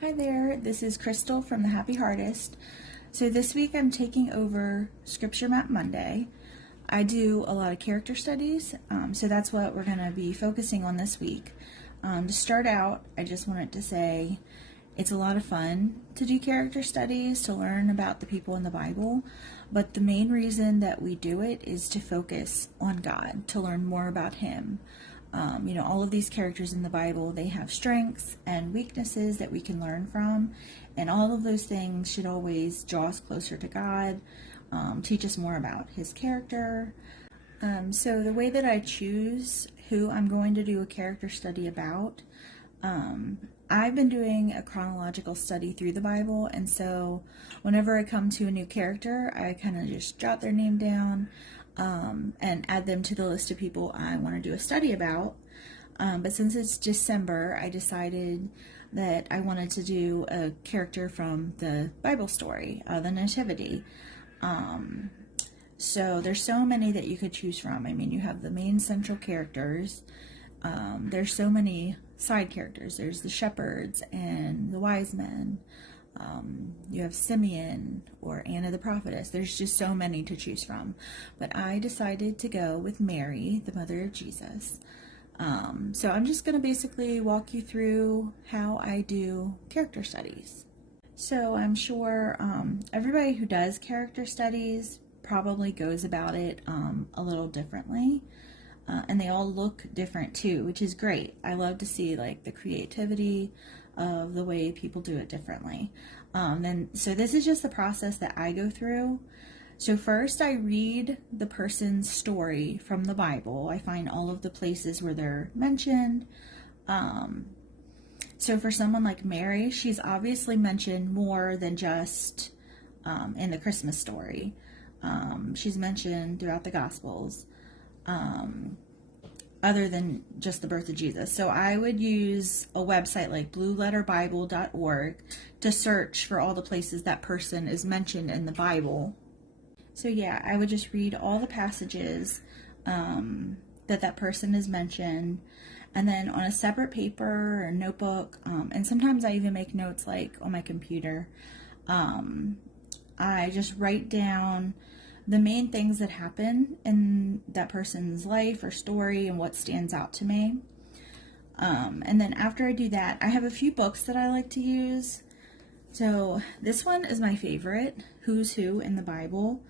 Hi there, this is Crystal from The Happy Heartist. So this week I'm taking over Scripture Map Monday. I do a lot of character studies, so that's what we're going to be focusing on this week. To start out, I just wanted to say it's a lot of fun to do character studies, to learn about the people in the Bible, but the main reason that we do it is to focus on God, to learn more about Him. All of these characters in the Bible, they have strengths and weaknesses that we can learn from, and all of those things should always draw us closer to God, teach us more about His character. So the way that I choose who I'm going to do a character study about, I've been doing a chronological study through the Bible, and so whenever I come to a new character, I kind of just jot their name down and add them to the list of people I want to do a study about. But since it's December, I decided that I wanted to do a character from the Bible story, the Nativity. So there's so many that you could choose from. I mean, you have the main central characters. There's so many side characters. There's the shepherds and the wise men. You have Simeon or Anna the prophetess. There's just so many to choose from. But I decided to go with Mary, the mother of Jesus. So I'm just going to basically walk you through how I do character studies. So I'm sure everybody who does character studies probably goes about it a little differently. And they all look different too, which is great. I love to see like the creativity of the way people do it differently. So this is just the process that I go through. So first I read the person's story from the Bible. I find all of the places where they're mentioned. So for someone like Mary, she's obviously mentioned more than just in the Christmas story. She's mentioned throughout the Gospels. Other than just the birth of Jesus. So I would use a website like blueletterbible.org to search for all the places that person is mentioned in the Bible. So yeah, I would just read all the passages that person is mentioned, and then on a separate paper or notebook, and sometimes I even make notes like on my computer, I just write down the main things that happen in that person's life or story and what stands out to me. And then after I do that, I have a few books that I like to use. So this one is my favorite, Who's Who in the Bible.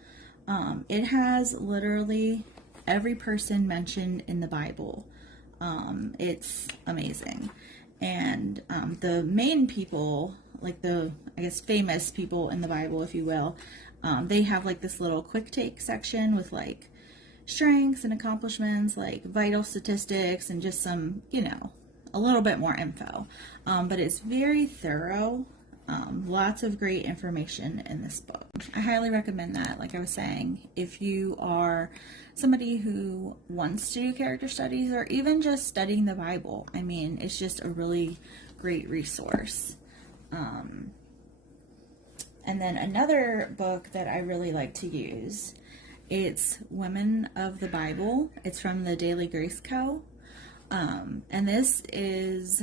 It has literally every person mentioned in the Bible. It's amazing. And the main people, like the, I guess, famous people in the Bible, if you will, they have like this little quick take section with like strengths and accomplishments, like vital statistics and just some, a little bit more info. But it's very thorough. Lots of great information in this book. I highly recommend that. Like I was saying, if you are somebody who wants to do character studies or even just studying the Bible, I mean, it's just a really great resource. And then another book that I really like to use, it's Women of the Bible. It's from the Daily Grace Co. And this is,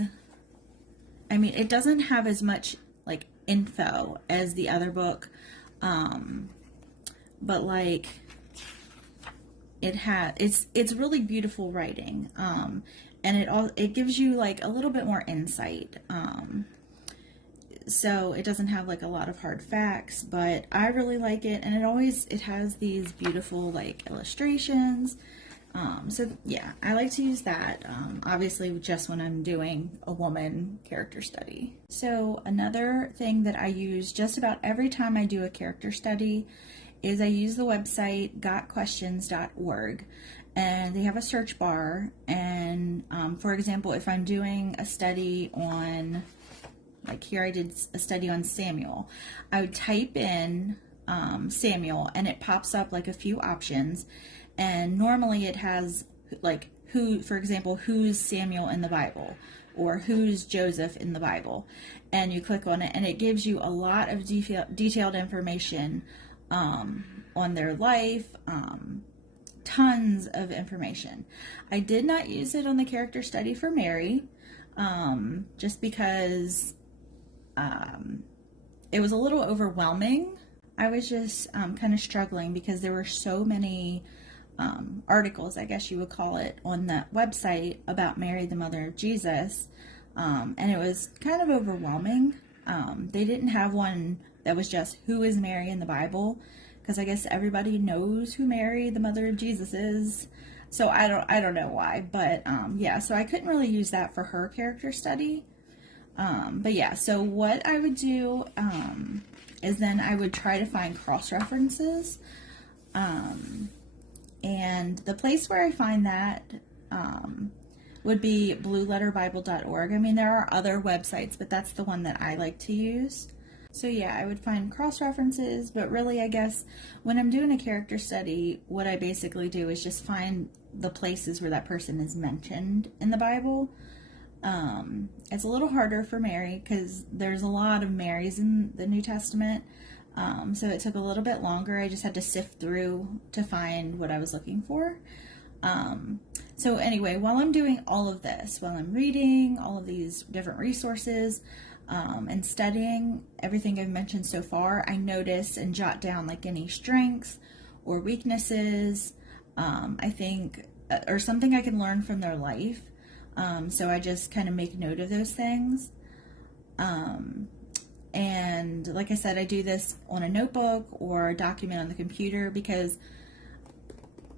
I mean, it doesn't have as much like info as the other book, but like it's really beautiful writing, and it gives you like a little bit more insight. So it doesn't have like a lot of hard facts, but I really like it, and it has these beautiful like illustrations. So yeah, I like to use that, obviously just when I'm doing a woman character study. So another thing that I use just about every time I do a character study is I use the website gotquestions.org, and they have a search bar, and for example, if I'm doing a study on, like here I did a study on Samuel, I would type in Samuel, and it pops up like a few options, and normally it has like who, for example, who's Samuel in the Bible, or who's Joseph in the Bible, and you click on it and it gives you a lot of detailed information on their life, tons of information. I did not use it on the character study for Mary, just because it was a little overwhelming. I was just kind of struggling because there were so many articles, I guess you would call it, on that website about Mary, the mother of Jesus. And it was kind of overwhelming. They didn't have one that was just who is Mary in the Bible, because I guess everybody knows who Mary, the mother of Jesus, is. So I don't know why, but yeah, so I couldn't really use that for her character study. But yeah, so what I would do is then I would try to find cross references. And the place where I find that would be blueletterbible.org. I mean, there are other websites, but that's the one that I like to use. So yeah, I would find cross references, but really, I guess when I'm doing a character study, what I basically do is just find the places where that person is mentioned in the Bible. It's a little harder for Mary because there's a lot of Marys in the New Testament. So it took a little bit longer. I just had to sift through to find what I was looking for. So anyway, while I'm doing all of this, while I'm reading all of these different resources, and studying everything I've mentioned so far, I notice and jot down like any strengths or weaknesses, I think, or something I can learn from their life. So I just kind of make note of those things. And like I said, I do this on a notebook or a document on the computer because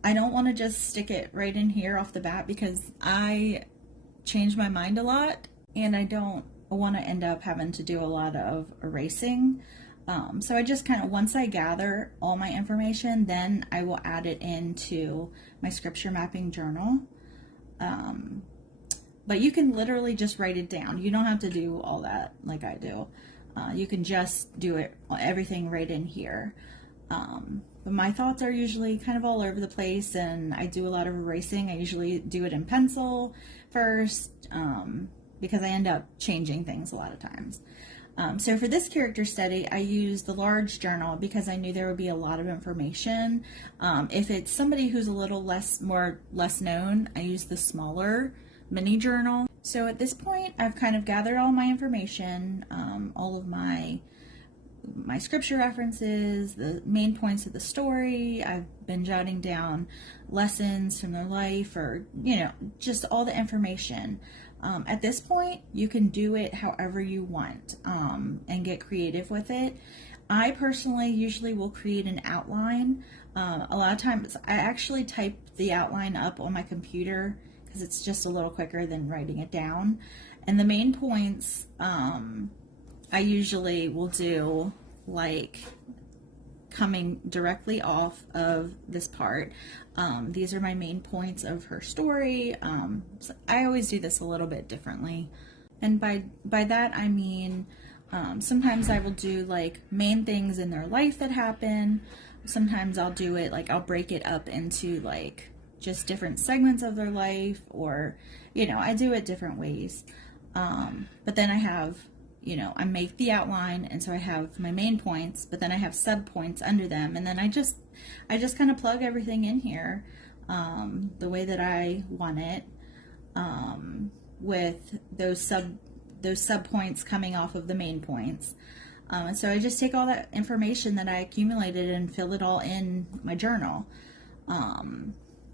I don't want to just stick it right in here off the bat, because I change my mind a lot and I don't want to end up having to do a lot of erasing. So I just kind of, once I gather all my information, then I will add it into my scripture mapping journal. But you can literally just write it down. You don't have to do all that like I do. You can just do it, everything right in here. But my thoughts are usually kind of all over the place, and I do a lot of erasing. I usually do it in pencil first, because I end up changing things a lot of times. So for this character study, I used the large journal because I knew there would be a lot of information. If it's somebody who's a little less known, I use the smaller mini journal. So at this point, I've kind of gathered all my information, all of my scripture references, the main points of the story. I've been jotting down lessons from their life, or, just all the information. At this point, you can do it however you want, and get creative with it. I personally usually will create an outline. A lot of times I actually type the outline up on my computer because it's just a little quicker than writing it down. And the main points, I usually will do like coming directly off of this part. These are my main points of her story. So I always do this a little bit differently. And by that, I mean, sometimes I will do like main things in their life that happen. Sometimes I'll do it, like I'll break it up into like just different segments of their life, or, I do it different ways. But then I have, I make the outline, and so I have my main points, but then I have sub points under them, and then I just kind of plug everything in here, the way that I want it, with those sub points coming off of the main points. And so I just take all that information that I accumulated and fill it all in my journal.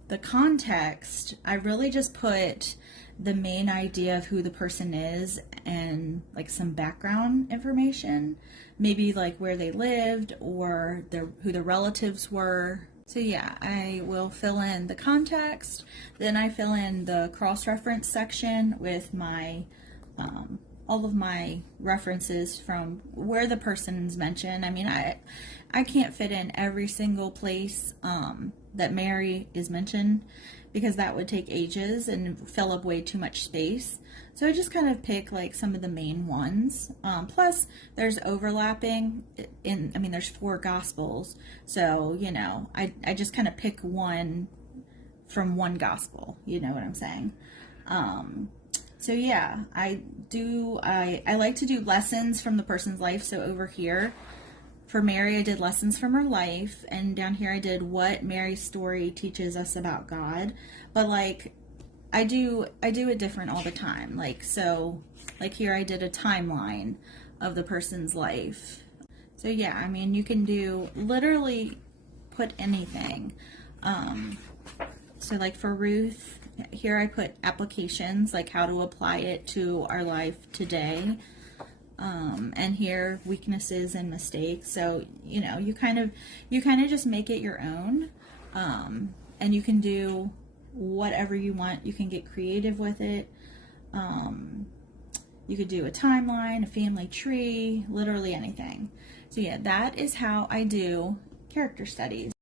The context, I really just put the main idea of who the person is and like some background information, maybe like where they lived or who their relatives were. So yeah, I will fill in the context, then I fill in the cross-reference section with my all of my references from where the person's mentioned. I mean, I can't fit in every single place that Mary is mentioned, because that would take ages and fill up way too much space. So I just kind of pick like some of the main ones. Plus there's overlapping there's 4 gospels. So, I just kind of pick one from one gospel, you know what I'm saying? So yeah, I like to do lessons from the person's life. So over here, for Mary, I did lessons from her life, and down here I did what Mary's story teaches us about God. But like, I do it different all the time. Like, so Like here I did a timeline of the person's life. So yeah, I mean, you can do literally put anything. So like for Ruth, here I put applications, like how to apply it to our life today. And here weaknesses and mistakes. So, you know, you kind of just make it your own. And you can do whatever you want. You can get creative with it. You could do a timeline, a family tree, literally anything. So yeah, that is how I do character studies.